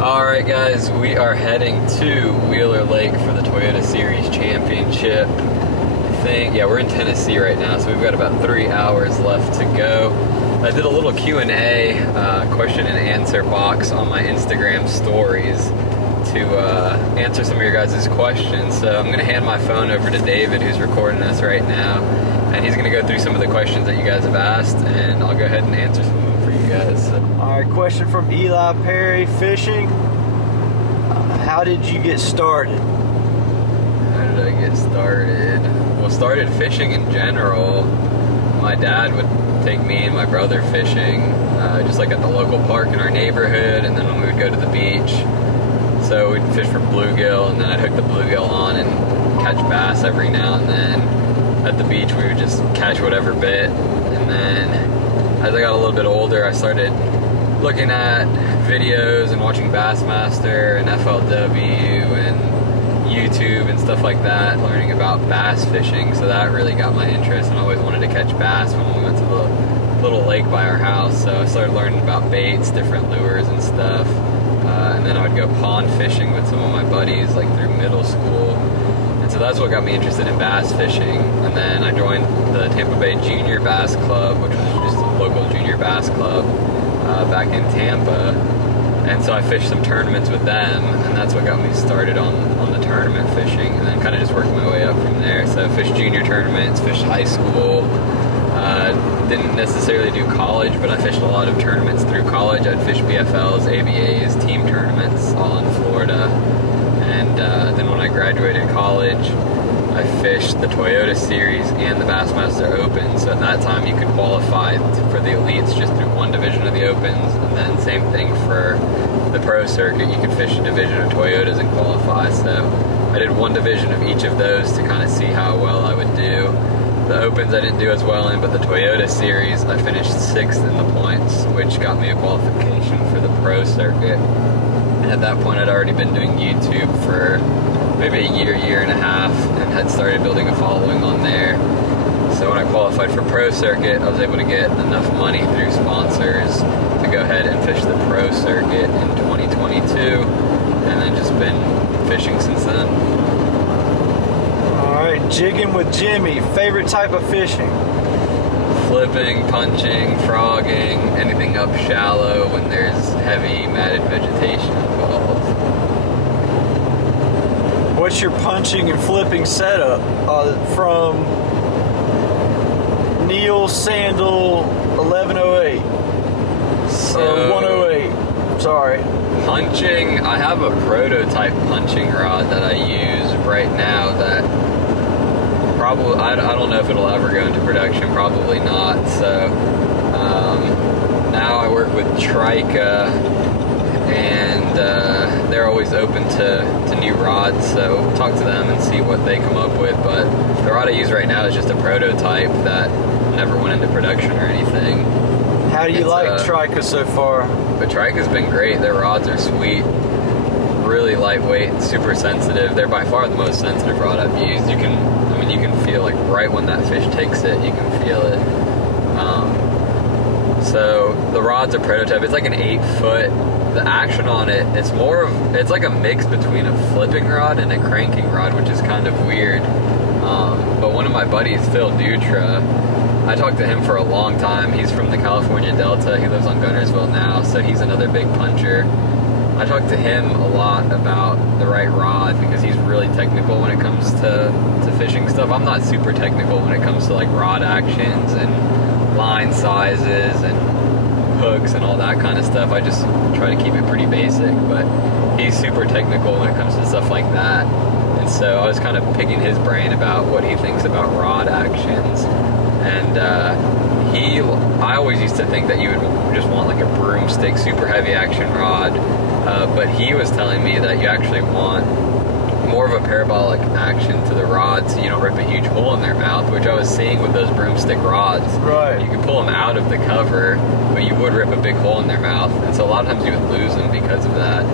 Alright guys, we are heading to Wheeler Lake for the Toyota Series Championship. Yeah, we're in Tennessee right now, so we've got about 3 hours left to go. I did a little Q&A, question and answer box on my Instagram stories to answer some of your guys' questions. So I'm going to hand my phone over to David, who's recording us right now, and he's going to go through some of the questions that you guys have asked, and I'll go ahead and answer some of them for you guys. So. All right, question from Eli Perry, fishing. How did you get started? How did I get started? Well, started fishing in general. My dad would take me and my brother fishing, just like at the local park in our neighborhood, and then when we would go to the beach. So we'd fish for bluegill, and then I'd hook the bluegill on and catch bass every now and then. At the beach, we would just catch whatever bit. And then as I got a little bit older, I started looking at videos and watching Bassmaster and FLW and YouTube and stuff like that, learning about bass fishing. So that really got my interest, and I always wanted to catch bass when we went to the little lake by our house. So I started learning about baits, different lures and stuff. And then I would go pond fishing with some of my buddies like through middle school. And so that's what got me interested in bass fishing. And then I joined the Tampa Bay Junior Bass Club, which was just a local junior bass club back in Tampa. And so I fished some tournaments with them, and that's what got me started on the tournament fishing, and then kind of just worked my way up from there. So fished junior tournaments, fished high school, didn't necessarily do college, but I fished a lot of tournaments through college. I'd fish BFLs, ABAs, team tournaments, all in Florida. And then when I graduated college, I fished the Toyota Series and the Bassmaster Open. So at that time, you could qualify for the elites just through one division of the Opens, and then same thing for the pro circuit. You could fish a division of Toyotas and qualify. So I did one division of each of those to kind of see how well I would do. The Opens I didn't do as well in, but the Toyota Series I finished 6th in the points, which got me a qualification for the pro circuit. And at that point, I'd already been doing YouTube for maybe a year and a half, and had started building a following on there. So when I qualified for pro circuit, I was able to get enough money through sponsors to go ahead and fish the pro circuit in 2022, and then just been fishing since then. All right, jigging with Jimmy, favorite type of fishing? Flipping, punching, frogging, anything up shallow when there's heavy matted vegetation involved. What's your punching and flipping setup? From Neil Sandal 1108 or 108. Sorry. Punching, I have a prototype punching rod that I use right now that probably, I don't know if it'll ever go into production, probably not. So now I work with TRIKA, and they're always open to new rods, so talk to them and see what they come up with. But the rod I use right now is just a prototype that never went into production or anything. How do you like TRIKA so far? But TRIKA's been great. Their rods are sweet, really lightweight, super sensitive. They're by far the most sensitive rod I've used. You can feel like right when that fish takes it, you can feel it. So the rod's a prototype. It's like an 8-foot. The action on it, it's like a mix between a flipping rod and a cranking rod, which is kind of weird. But one of my buddies, Phil Dutra, I talked to him for a long time. He's from the California Delta. He lives on Gunnersville now, so he's another big puncher. I talked to him a lot about the right rod because he's really technical when it comes to fishing stuff. I'm not super technical when it comes to like rod actions and line sizes and hooks and all that kind of stuff. I just try to keep it pretty basic, but he's super technical when it comes to stuff like that. And so I was kind of picking his brain about what he thinks about rod actions. And I always used to think that you would just want like a broomstick, super heavy action rod, but he was telling me that you actually want more of a parabolic action to the rod, so you don't rip a huge hole in their mouth, which I was seeing with those broomstick rods. Right. You could pull them out of the cover, but you would rip a big hole in their mouth, and so a lot of times you would lose them because of that.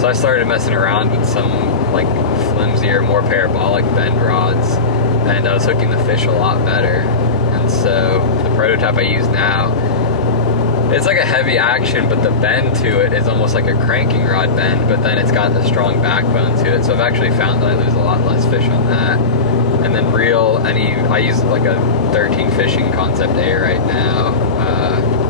So I started messing around with some like flimsier, more parabolic bend rods, and I was hooking the fish a lot better. And so the prototype I use now, it's like a heavy action, but the bend to it is almost like a cranking rod bend, but then it's got a strong backbone to it. So I've actually found that I lose a lot less fish on that. And then reel, I use like a 13 fishing Concept A right now.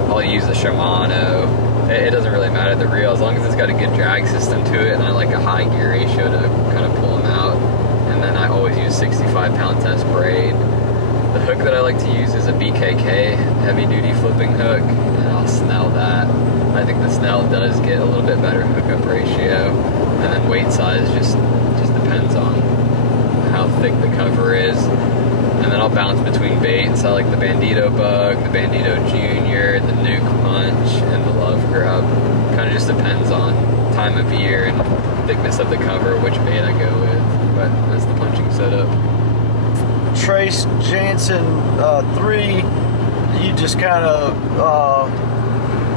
I'll use a Shimano. It doesn't really matter the reel, as long as it's got a good drag system to it, and I like a high gear ratio to kind of pull them out. And then I always use 65-pound test braid. The hook that I like to use is a BKK heavy duty flipping hook, and I'll snell that. I think the snell does get a little bit better hookup ratio, and then weight size just depends on how thick the cover is. And then I'll bounce between baits. I like the Bandito Bug, the Bandito Junior, the Nuke Punch, and the Love Grub. Kind of just depends on time of year and thickness of the cover, which bait I go with. But that's the punching setup. Trace Jansen 3, you just kind of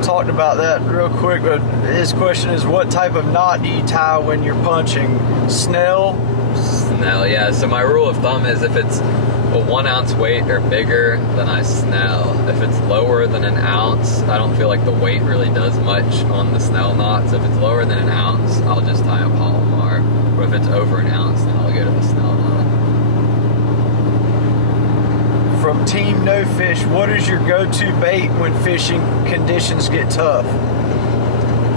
talked about that real quick, but his question is, what type of knot do you tie when you're punching? Snell? Snell, yeah. So my rule of thumb is if it's a 1 ounce weight or bigger, then I snell. If it's lower than an ounce, I don't feel like the weight really does much on the snell knot. So if it's lower than an ounce, I'll just tie a Palomar. Or if it's over an ounce, then I'll go to the snell knot. From Team No Fish, what is your go-to bait when fishing conditions get tough?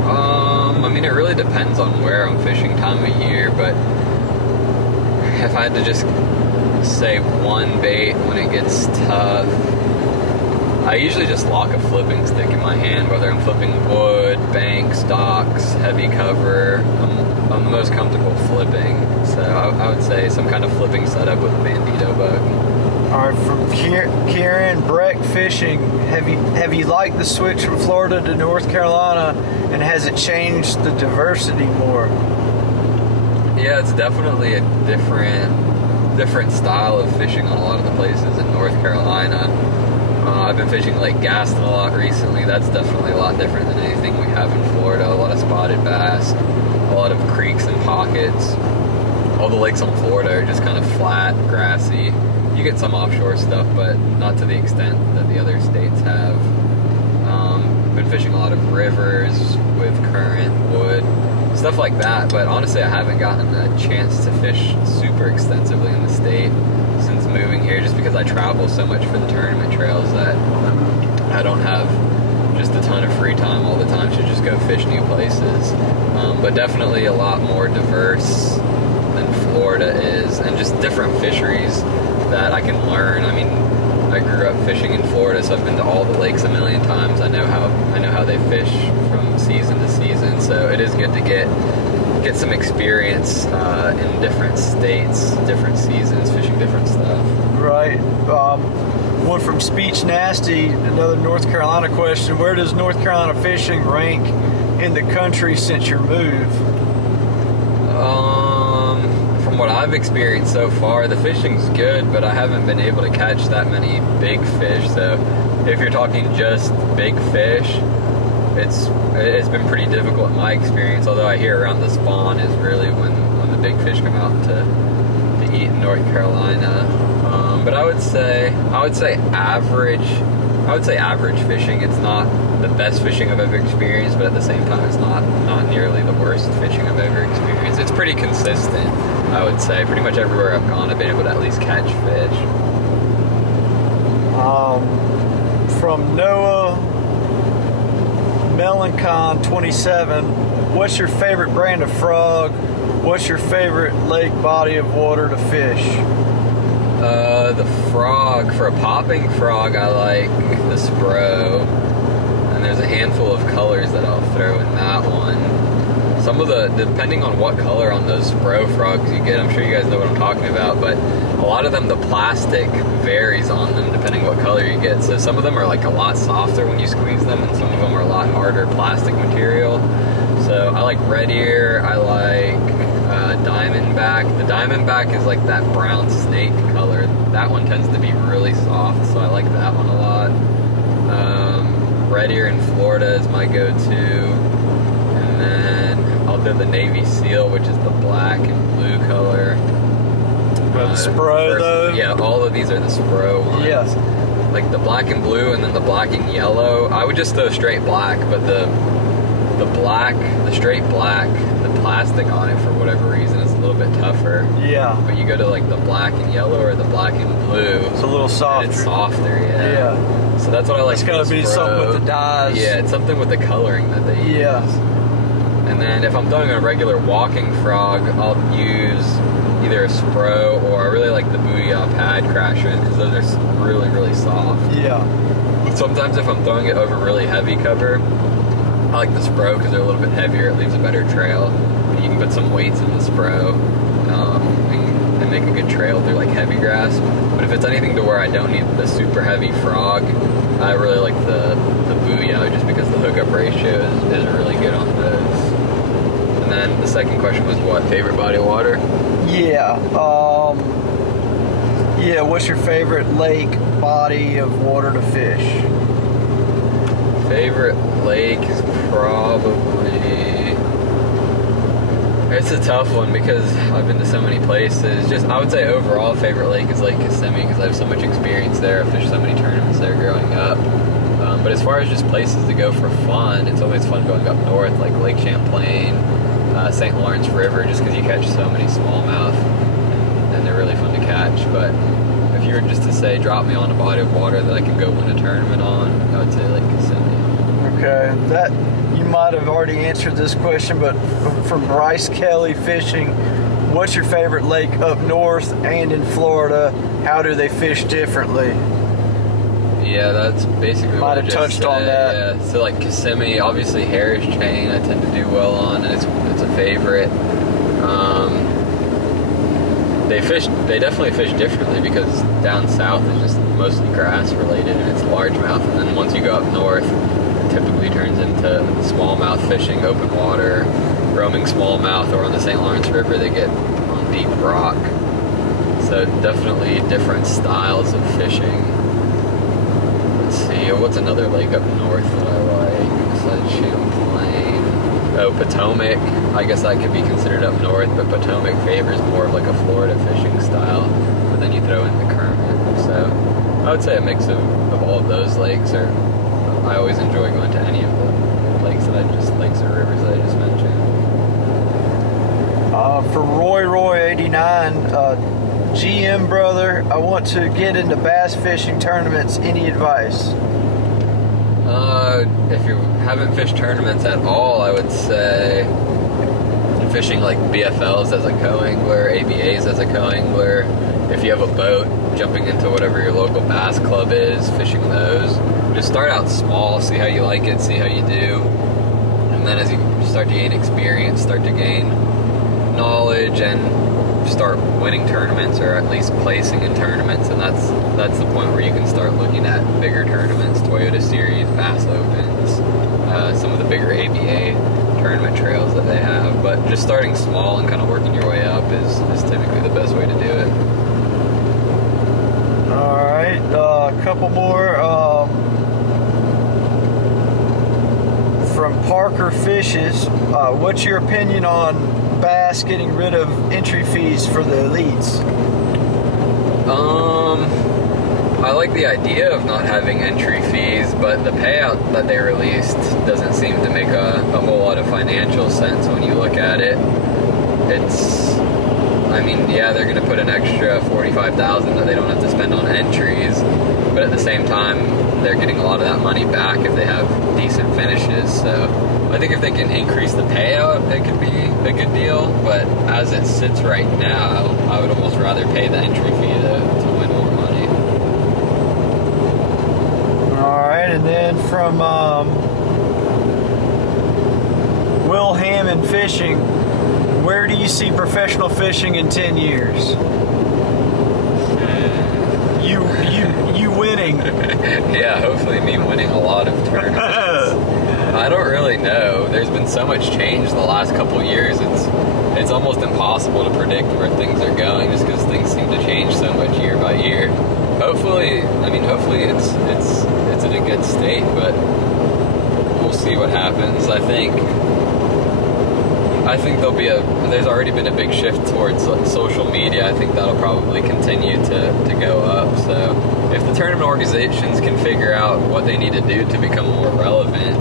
I mean, it really depends on where I'm fishing, time of year, but if I had to just say one bait when it gets tough, I usually just lock a flipping stick in my hand, whether I'm flipping wood, banks, docks, heavy cover. I'm the most comfortable flipping, so I would say some kind of flipping setup with a Bandito Bug. All right, from Kieran Breck Fishing, have you liked the switch from Florida to North Carolina, and has it changed the diversity more? Yeah, it's definitely a different style of fishing on a lot of the places in North Carolina. I've been fishing Lake Gaston a lot recently. That's definitely a lot different than anything we have in Florida. A lot of spotted bass, a lot of creeks and pockets. All the lakes on Florida are just kind of flat, grassy. You get some offshore stuff, but not to the extent that the other states have. Been fishing a lot of rivers with current, wood, stuff like that, but honestly I haven't gotten a chance to fish super extensively in the state since moving here, just because I travel so much for the tournament trails that I don't have just a ton of free time all the time to just go fish new places. But definitely a lot more diverse than Florida is, and just different fisheries that I can learn. I mean, I grew up fishing in Florida, so I've been to all the lakes a million times. I know how they fish from season to season, so it is good to get some experience in different states, different seasons, fishing different stuff. Right. One from Speech Nasty, another North Carolina question. Where does North Carolina fishing rank in the country since your move? From what I've experienced so far, the fishing's good, but I haven't been able to catch that many big fish. So if you're talking just big fish, it's been pretty difficult in my experience, although I hear around the spawn is really when the big fish come out to eat in North Carolina. But I would say average fishing. It's not the best fishing I've ever experienced, but at the same time it's not nearly the worst fishing I've ever experienced. It's pretty consistent, I would say. Pretty much everywhere I've gone I've been able to at least catch fish. From Noah Melancon 27, what's your favorite brand of frog? What's your favorite lake body of water to fish? The frog. For a popping frog, I like the Spro. And there's a handful of colors that I'll throw in that one. Depending on what color on those Spro frogs you get, I'm sure you guys know what I'm talking about, but a lot of them, the plastic varies on them depending what color you get. So some of them are like a lot softer when you squeeze them, and some of them are a lot harder plastic material. So I like red ear, I like diamondback. The diamondback is like that brown snake color. That one tends to be really soft, so I like that one a lot. Red ear in Florida is my go-to. And then I'll do the Navy Seal, which is the black and blue color. Spro though? Yeah, all of these are the Spro ones. Yes. like the black and blue and then the black and yellow, I would just throw straight black, but the straight black, the plastic on it for whatever reason is a little bit tougher. Yeah. But you go to like the black and yellow or the black and blue, It's a little softer. it's softer, yeah. Yeah. So that's what I like. It's gotta be something with the dyes. Yeah, it's something with the coloring that they use. Yeah. And then if I'm throwing a regular walking frog, I'll use either a Spro or I really like the BOAR pad crashers because those are really, really soft. Yeah. Sometimes if I'm throwing it over really heavy cover, I like the Spro because they're a little bit heavier. It leaves a better trail. And you can put some weights in the Spro and make a good trail through like heavy grass. But if it's anything to where I don't need the super heavy frog, I really like the BOAR just because the hookup ratio is really good on those. And then the second question was what? Favorite body of water? Yeah. Yeah, what's your favorite lake body of water to fish? Favorite lake is probably... It's a tough one because I've been to so many places. Just, I would say overall favorite lake is Lake Kissimmee because I have so much experience there. I've fished so many tournaments there growing up. But as far as just places to go for fun, it's always fun going up north, like Lake Champlain, St. Lawrence River, just because you catch so many smallmouth and they're really fun to catch. But if you were just to say, drop me on a body of water that I can go win a tournament on, I would say Lake Kissimmee. Okay, that you might have already answered this question, but from Bryce Kelly Fishing, what's your favorite lake up north and in Florida? How do they fish differently? Yeah, that's basically Might what I have just touched said. on that. Yeah, so like Kissimmee, obviously Harris Chain, I tend to do well on, and it's a favorite. They definitely fish differently because down south is just mostly grass related and it's largemouth, and then once you go up north, it typically turns into smallmouth fishing, open water, roaming smallmouth, or on the St. Lawrence River they get on deep rock. So definitely different styles of fishing. Let's see, what's another lake up north that I like besides Champlain? Oh, Potomac. I guess that could be considered up north, but Potomac favors more of like a Florida fishing style, but then you throw in the Kermit. So I would say a mix of all of those lakes, or I always enjoy going to any of the lakes or rivers that I just mentioned. For Roy 89, GM brother, I want to get into bass fishing tournaments. Any advice? If you haven't fished tournaments at all, I would say fishing like BFLs as a co-angler, ABAs as a co-angler. If you have a boat, jumping into whatever your local bass club is, fishing those. Just start out small, see how you like it, see how you do. And then as you start to gain experience, start to gain knowledge, and start winning tournaments, or at least placing in tournaments, and that's the point where you can start looking at bigger tournaments, Toyota Series, Bass Opens, some of the bigger ABA tournament trails that they have. But just starting small and kind of working your way up is typically the best way to do it. All right, a couple more. From Parker Fishes, what's your opinion on bass getting rid of entry fees for the elites? I like the idea of not having entry fees, but the payout that they released doesn't seem to make a whole lot of financial sense when you look at it. They're going to put an extra $45,000 that they don't have to spend on entries, but at the same time, they're getting a lot of that money back if they have decent finishes. So I think if they can increase the payout, it could be a good deal. But as it sits right now, I would almost rather pay the entry fee to win more money. All right, and then from Will Hammond Fishing, where do you see professional fishing in 10 years? You winning. Yeah, hopefully me winning a lot of tournaments. I don't really know. There's been so much change the last couple of years. It's almost impossible to predict where things are going, just because things seem to change so much year by year. Hopefully it's in a good state, but we'll see what happens. I think I think there's already been a big shift towards like, social media. I think that'll probably continue to go up. So if the tournament organizations can figure out what they need to do to become more relevant,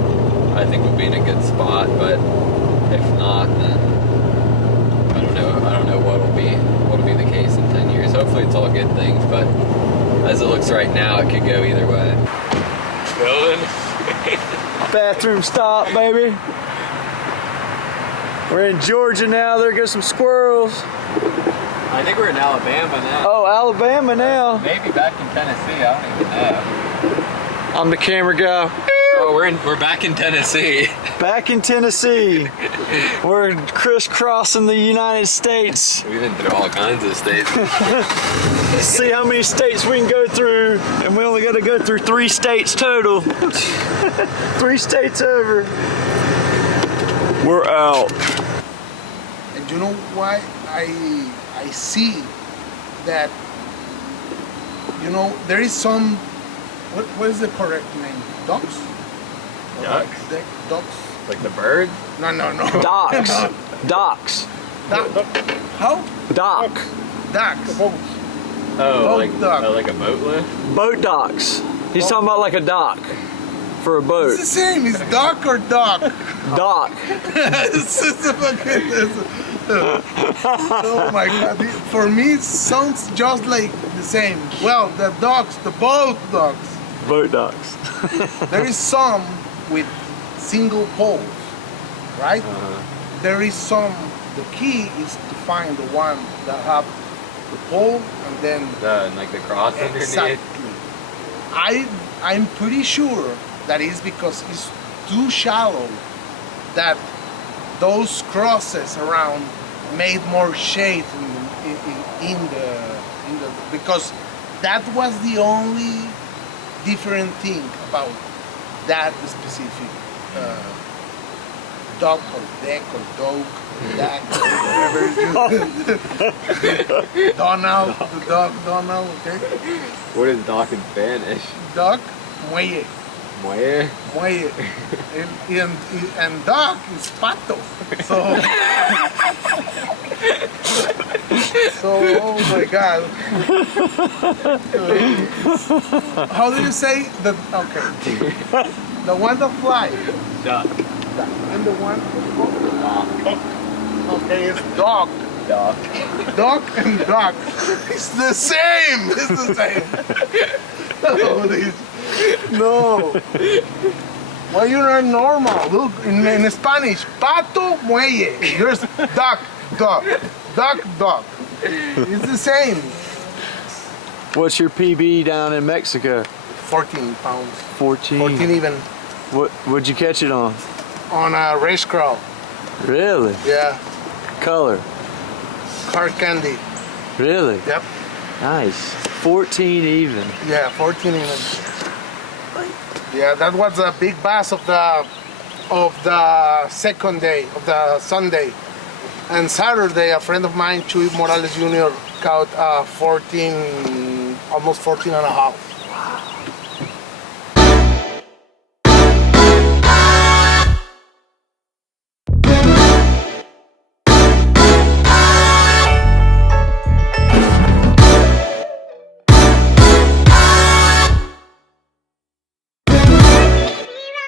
I think we'll be in a good spot. But if not, then I don't know what'll be the case in 10 years. Hopefully it's all good things, but as it looks right now, it could go either way. Building. Bathroom stop, baby. We're in Georgia now. There goes some squirrels. I think we're in Alabama now. Oh, Alabama now. Maybe back in Tennessee. I don't even know. I'm the camera guy. Oh, we're back in Tennessee. Back in Tennessee. We're crisscrossing the United States. We've been through all kinds of states. See how many states we can go through, and we only got to go through 3 states total. 3 states over. We're out. And you know why I see that, you know, there is some, what is the correct name? Ducks? Ducks? Ducks? Like the birds? No. Docks. Docks. How? Dock. Ducks. Oh, Boat like a boat lift? Boat docks. He's talking about like a dock for a boat. It's the same. It's duck or dog. Dock. Oh my God. For me, it sounds just like the same. Well, the dogs, the boat dogs. Boat docks. There is some with single poles, right? There is some, the key is to find the one that have the pole and then Like the cross underneath? exactly. I'm pretty sure that is because it's too shallow that those crosses around made more shade in the because that was the only different thing about that specific duck or deck or dog, duck, whatever. Donald, the dog Donald, okay? What is dock in Spanish? Duck, muelle. Muelle? Muelle. And duck is pato. So, oh my God. How do you say the, okay. The one that flies. Duck. And the one that okay, it's dog. Duck. Duck and duck. It's the same. It's the same. No. Well, you're not normal. Look, in Spanish, pato, muelle. There's duck, duck, duck, duck. It's the same. What's your PB down in Mexico? 14 pounds. 14. 14 even. What'd you catch it on? On a race crawl. Really? Yeah. Color? Hard candy. Really? Yep. Nice. 14 even. Yeah, 14 even. Yeah, that was a big bass of the second day, of the Sunday. And Saturday, a friend of mine, Chuy Morales Jr., caught 14, almost 14 and a half.